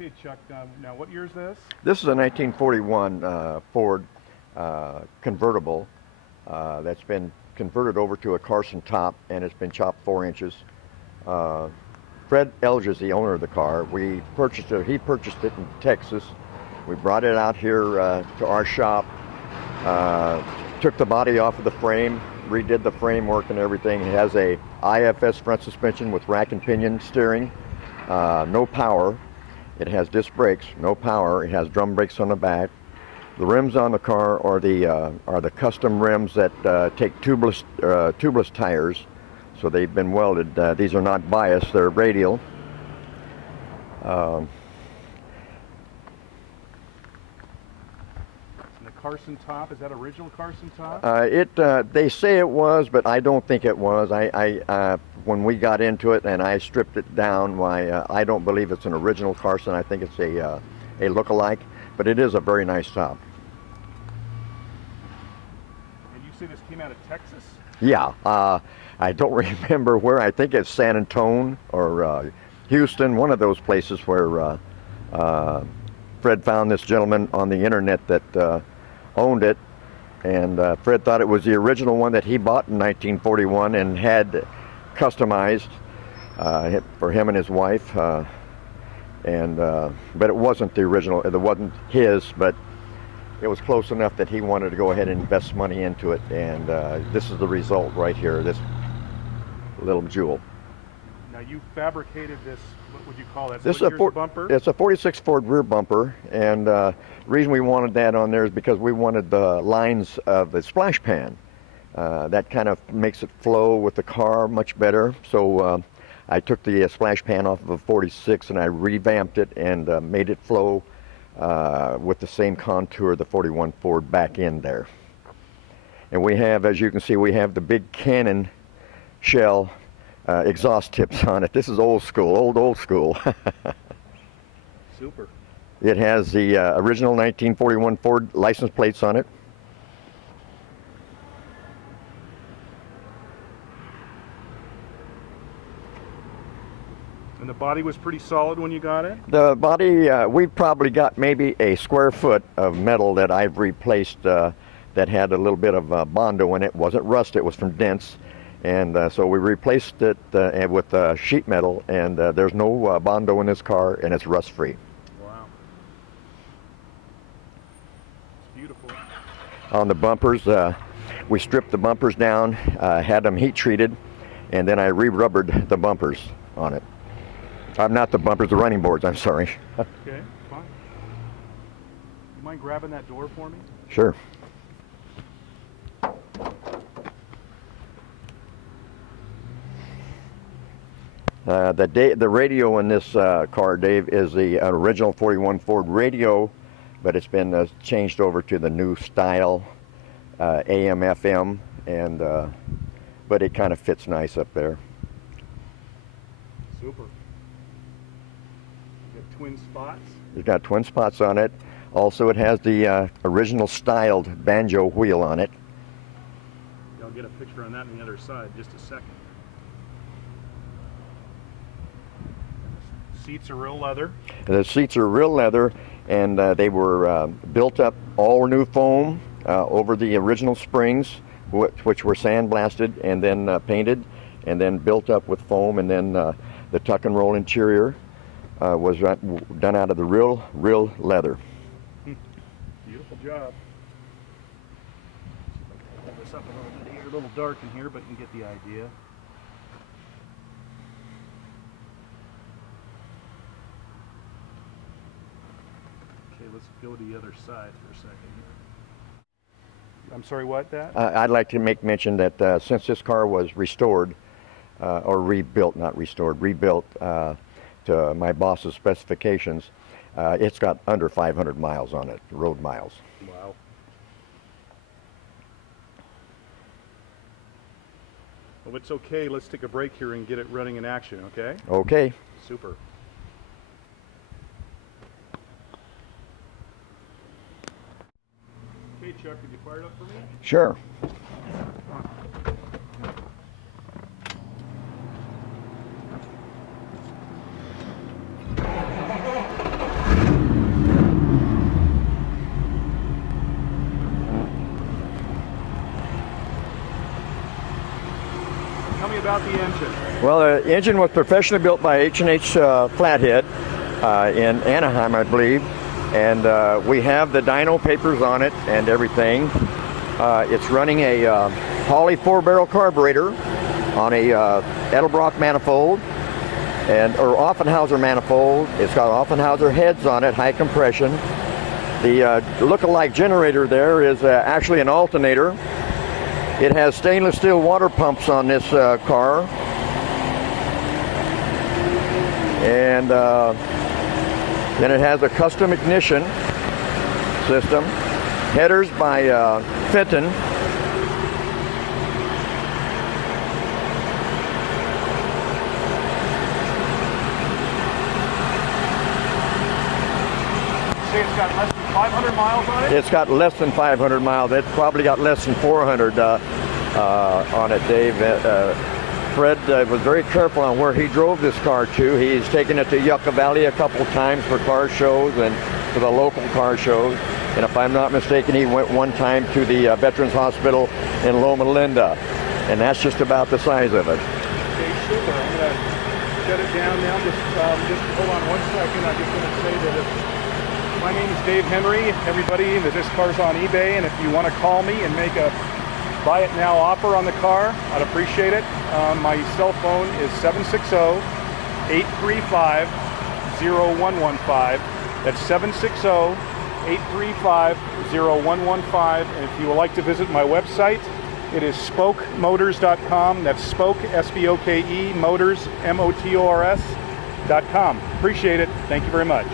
Okay, Chuck, now what year is this? This is a 1941 Ford convertible that's been converted over to a Carson top, and it's been chopped 4 inches. Fred Elge is the owner of the car. We purchased it. He purchased it in Texas. We brought it out here to our shop. Took the body off of the frame, redid the framework and everything. It has a IFS front suspension with rack and pinion steering. No power. It has disc brakes, no power. It has drum brakes on the back. The rims on the car are the custom rims that take tubeless tires, so they've been welded. These are not biased; they're radial. The Carson top, is that original Carson top? They say it was, but I don't think it was. When we got into it and I stripped it down, I don't believe it's an original Carson. I think it's a look-alike, but it is a very nice top. And you say this came out of Texas? Yeah, I don't remember where. I think it's San Antonio or Houston, one of those places where Fred found this gentleman on the internet that owned it, and Fred thought it was the original one that he bought in 1941 and had customized for him and his wife, but it wasn't the original. It wasn't his, but it was close enough that he wanted to go ahead and invest money into it, and this is the result right here, this little jewel. Now you fabricated this, what would you call that? This is a bumper? It's a 46 Ford rear bumper, and the reason we wanted that on there is because we wanted the lines of the splash pan. That kind of makes it flow with the car much better. So I took the splash pan off of a 46 and I revamped it and made it flow with the same contour of the 41 Ford back in there. And we have, as you can see, we have the big Cannon shell exhaust tips on it. This is old school, old school. Super. It has the original 1941 Ford license plates on it. And the body was pretty solid when you got it? The body, we've probably got maybe a square foot of metal that I've replaced that had a little bit of Bondo in it. It wasn't rust, it was from dents. And so we replaced it with sheet metal, and there's no Bondo in this car, and it's rust-free. Wow. It's beautiful. On the bumpers, we stripped the bumpers down, had them heat treated, and then I re-rubbered the bumpers on it. Not the bumpers, the running boards, I'm sorry. Okay, fine. You mind grabbing that door for me? Sure. The radio in this car, Dave, is the original 41 Ford radio, but it's been changed over to the new style AM FM, and but it kind of fits nice up there. Super. You got twin spots? It's got twin spots on it. Also, it has the original styled banjo wheel on it. I'll get a picture on that on the other side in just a second. Seats are real leather. The seats are real leather, and they were built up all new foam over the original springs, which were sandblasted and then painted, and then built up with foam, and then the tuck and roll interior was done out of the real leather. Beautiful job. Hold this up a little bit here, a little dark in here, but you can get the idea. Okay, let's go to the other side for a second here. I'm sorry, what, Dad? I'd like to make mention that since this car was restored, or rebuilt, not restored, rebuilt to my boss's specifications, it's got under 500 miles on it, road miles. Wow. Well, it's okay. Let's take a break here and get it running in action, okay? Okay. Super. Okay, Chuck, could you fire it up for me? Sure. about the engine. Well, the engine was professionally built by H&H Flathead in Anaheim, I believe. And we have the dyno papers on it and everything. It's running a Holley 4-barrel carburetor on a Edelbrock manifold or Offenhauser manifold. It's got Offenhauser heads on it, high compression. The look-alike generator there is actually an alternator. It has stainless steel water pumps on this car. And then it has a custom ignition system. Headers by Fenton. Say it's got less than 500 miles on it? It's got less than 500 miles. It's probably got less than 400 on it, Dave. Fred was very careful on where he drove this car to. He's taken it to Yucca Valley a couple times for car shows and for the local car shows. And if I'm not mistaken, he went one time to the Veterans Hospital in Loma Linda. And that's just about the size of it. Okay, super. I'm going to shut it down now. Just hold on 1 second. I'm just going to say that my name is Dave Henry. Everybody, this car's on eBay, and if you want to call me and make a buy it now offer on the car, I'd appreciate it. My cell phone is 760-835-0115. That's 760-835-0115. And if you would like to visit my website, it is spokemotors.com. That's spoke, S-P-O-K-E, motors, M-O-T-O-R-S.com. Appreciate it. Thank you very much.